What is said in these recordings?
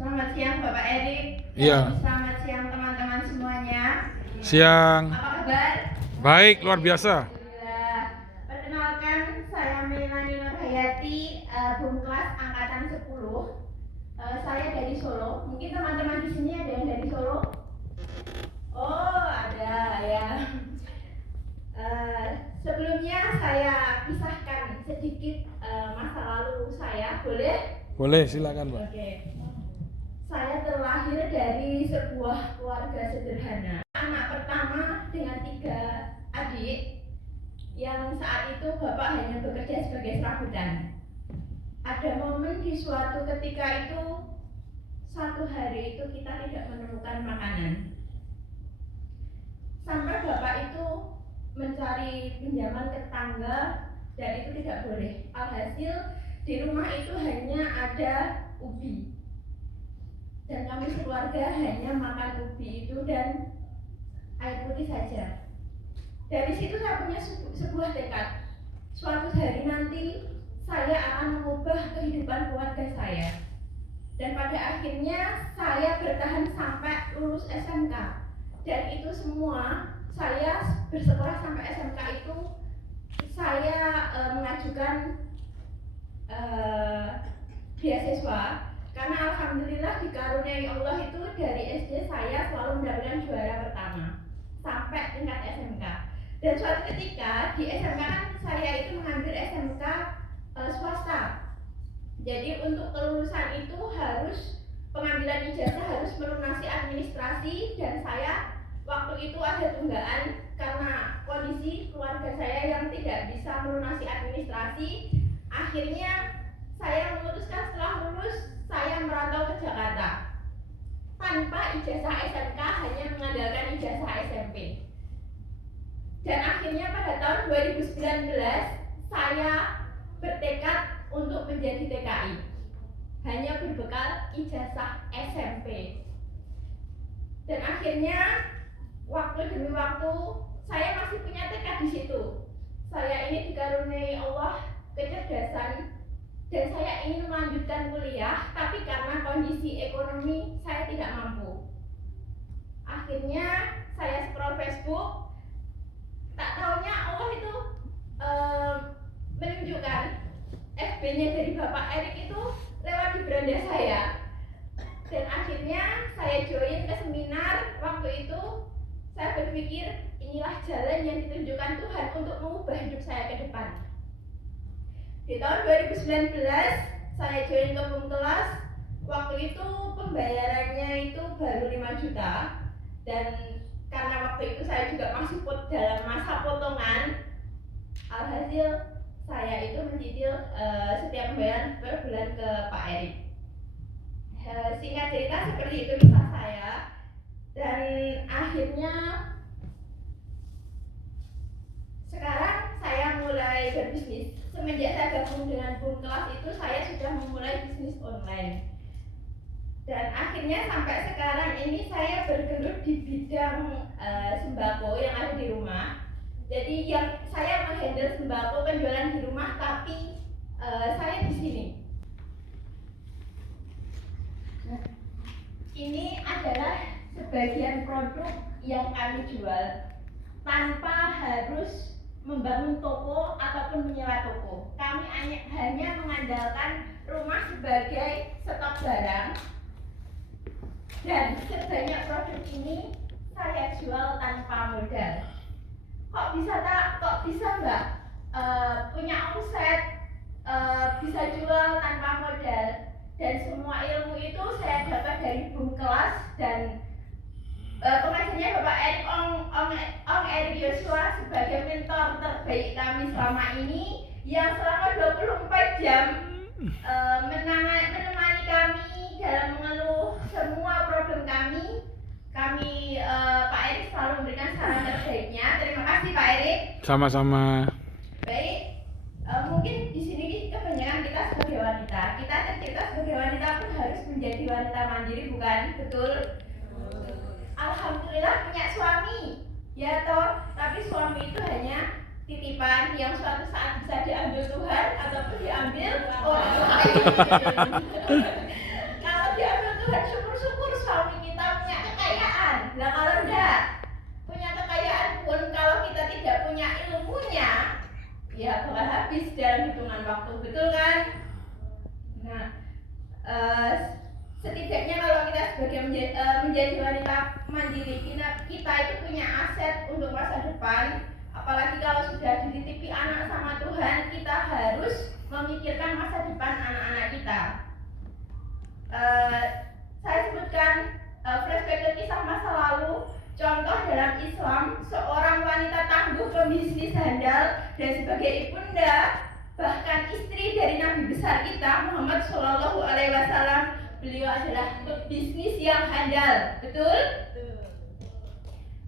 Selamat siang Bapak Erik. Iya. Selamat siang teman-teman semuanya. Siang. Apa kabar? Baik, luar biasa. Alhamdulillah. Perkenalkan, saya Melani Nurhayati, BUM kelas angkatan 10. Saya dari Solo. Mungkin teman-teman di sini ada yang dari Solo? Oh, ada ya. Sebelumnya saya pisahkan sedikit masa lalu saya, boleh? Boleh, silakan, Pak. Oke. Saya terlahir dari sebuah keluarga sederhana. Anak pertama dengan 3 adik yang saat itu bapak hanya bekerja sebagai serabutan. Ada momen di suatu ketika itu, satu hari itu kita tidak menemukan makanan. Sampai bapak itu mencari pinjaman ke tetangga dan itu tidak boleh. Alhasil di rumah itu hanya ada ubi. Dan kami sekeluarga hanya makan ubi itu dan air putih saja. Dari situ saya punya sebuah tekad. Suatu hari nanti saya akan mengubah kehidupan keluarga saya. Dan pada akhirnya saya bertahan sampai lulus SMK. Dan itu semua saya bersekolah sampai SMK itu saya mengajukan beasiswa. Karena alhamdulillah dikaruniai Allah itu dari SD saya selalu mendapatkan juara pertama sampai tingkat SMK. Dan suatu ketika di SMK kan saya itu mengambil SMK swasta. Jadi untuk kelulusan itu harus pengambilan ijazah harus melunasi administrasi dan saya waktu itu ada tunggaan karena kondisi keluarga saya yang tidak bisa melunasi administrasi. Akhirnya saya memutuskan setelah lulus saya merantau ke Jakarta tanpa ijazah SMK, hanya mengandalkan ijazah SMP. Dan akhirnya pada tahun 2019 saya bertekad untuk menjadi TKI hanya berbekal ijazah SMP. Dan akhirnya waktu demi waktu saya masih punya tekad di situ. Saya ini dikaruniai Allah kecerdasan dan saya ingin melanjutkan kuliah, tapi karena kondisi ekonomi saya tidak mampu. Akhirnya saya scroll Facebook, tak taunya Allah itu menunjukkan FB-nya dari Bapak Erik itu lewat di beranda saya. Dan akhirnya saya join ke seminar. Waktu itu saya berpikir inilah jalan yang ditunjukkan Tuhan untuk mengubah hidup saya ke depan. Di tahun 2019 saya join ke BUM kelas. Waktu itu pembayarannya itu baru 5 juta. Dan karena waktu itu saya juga masih dalam masa potongan, alhasil saya itu mencicil setiap pembayaran per bulan ke Pak Erik. Singkat cerita seperti itu kisah saya. Dan akhirnya sekarang saya mulai berbisnis. Semenjak saya gabung dengan BUM kelas itu saya sudah memulai bisnis online. Dan akhirnya sampai sekarang ini saya bergelut di bidang sembako yang ada di rumah. Jadi yang saya menghandle sembako penjualan di rumah, tapi saya di sini. Nah, ini adalah sebagian produk yang kami jual tanpa harus membangun toko ataupun menyewa toko. Kami hanya mengandalkan rumah sebagai stok barang. Dan sebanyak produk ini saya jual tanpa modal. Kok bisa nggak punya omset bisa jual tanpa modal? Dan semua ilmu itu saya dapat dari BUM kelas dan pengajarnya Bapak Erik Om Erik Yosua sebagai mentor terbaik kami selama ini yang selama 24 jam menemani kami dalam mengeluh semua problem kami. Pak Erik selalu memberikan saran terbaiknya. Terima kasih Pak Erik. Sama-sama. Baik, mungkin di sini kebanyakan kita sebagai wanita. Kita tercipta sebagai wanita pun harus menjadi wanita mandiri, bukan? Betul? Alhamdulillah punya suami, ya toh. Tapi suami itu hanya titipan yang suatu saat bisa diambil Tuhan ataupun diambil orang lain. Kalau diambil Tuhan sebagai menjadi wanita mandiri, kita itu punya aset untuk masa depan. Apalagi kalau sudah dititipi anak sama Tuhan, kita harus memikirkan masa depan anak-anak kita. Saya sebutkan flashback ke kisah masa lalu. Contoh dalam Islam, seorang wanita tangguh, pembisnis handal, dan sebagai ibunda, bahkan istri dari Nabi besar kita Muhammad Shallallahu Alaihi Wasallam. Beliau adalah pebisnis yang handal, betul?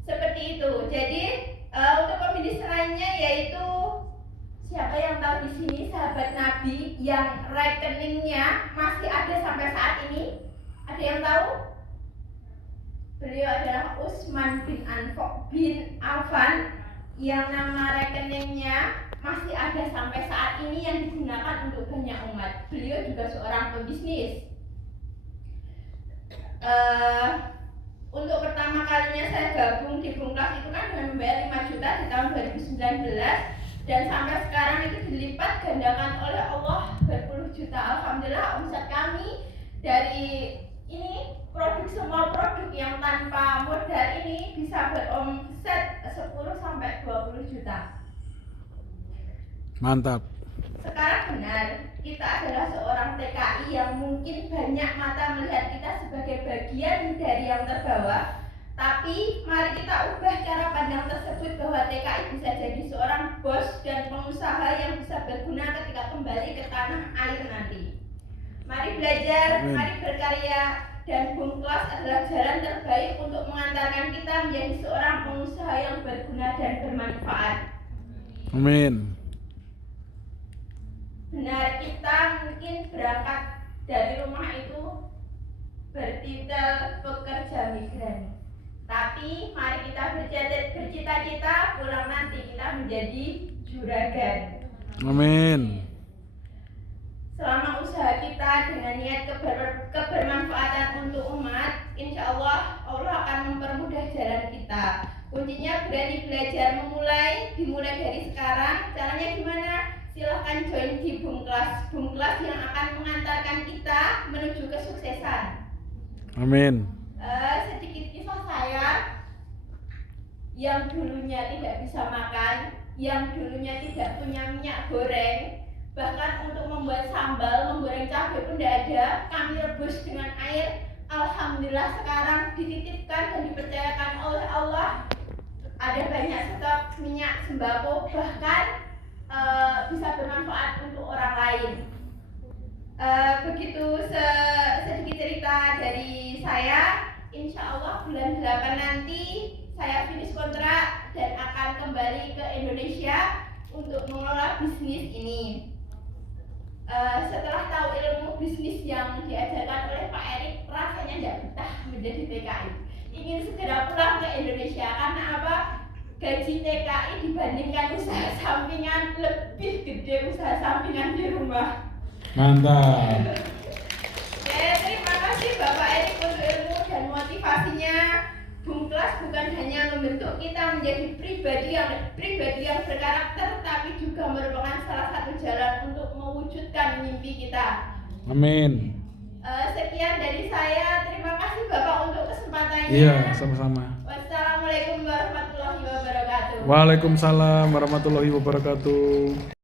Seperti itu. Jadi untuk pembisnis lainnya yaitu siapa yang tahu di sini sahabat Nabi yang rekeningnya masih ada sampai saat ini? Ada yang tahu? Beliau adalah Utsman bin Affan yang nama rekeningnya masih ada sampai saat ini yang digunakan untuk banyak umat. Beliau juga seorang pebisnis. Untuk pertama kalinya saya gabung di Bungklas itu kan dengan membayar 5 juta di tahun 2019, dan sampai sekarang itu dilipat gandakan oleh Allah berpuluh juta. Alhamdulillah omset kami dari ini semua produk yang tanpa modal ini bisa beromset 10 sampai 20 juta. Mantap. Sekarang benar, kita adalah seorang TKI yang mungkin banyak mata melihat kita sebagai bagian dari yang terbawah. Tapi mari kita ubah cara pandang tersebut bahwa TKI bisa jadi seorang bos dan pengusaha yang bisa berguna ketika kembali ke tanah air nanti. Mari belajar, mari berkarya, dan Bungklas adalah jalan terbaik untuk mengantarkan kita menjadi seorang pengusaha yang berguna dan bermanfaat. Amin. Benar, kita mungkin berangkat dari rumah itu bertitel pekerja migran. Tapi mari kita bercita-cita pulang nanti kita menjadi juragan. Amin. Selama usaha kita dengan niat kebermanfaatan untuk umat, insya Allah akan mempermudah jalan kita. Kuncinya berani belajar, dimulai dari sekarang. Caranya gimana? Silahkan join di Bungklas yang akan mengantarkan kita menuju kesuksesan. Amin. Sedikit kisah saya yang dulunya tidak bisa makan, yang dulunya tidak punya minyak goreng, bahkan untuk membuat sambal, menggoreng cabai pun tidak ada, kami rebus dengan air. Alhamdulillah sekarang dititipkan dan dipercayakan oleh Allah ada banyak stok minyak sembako, bahkan bisa bermanfaat untuk orang lain. Begitu sedikit cerita dari saya. Insya Allah bulan 8 nanti saya finish kontrak dan akan kembali ke Indonesia untuk mengelola bisnis ini. Setelah tahu ilmu bisnis yang diajarkan oleh Pak Erik, rasanya tidak betah menjadi TKI. Ingin segera pulang ke Indonesia karena apa? Gaji TKI dibandingkan usaha sampingan lebih gede usaha sampingan di rumah. Mantap. Terima kasih Bapak Erik untuk ilmu dan motivasinya. Bungklas bukan hanya membentuk kita menjadi pribadi yang berkarakter, tapi juga merupakan salah satu jalan untuk mewujudkan mimpi kita. Amin. Sekian dari saya. Terima kasih Bapak untuk kesempatannya. Iya, sama-sama. Wassalamualaikum warahmatullahi wabarakatuh. Waalaikumsalam warahmatullahi wabarakatuh.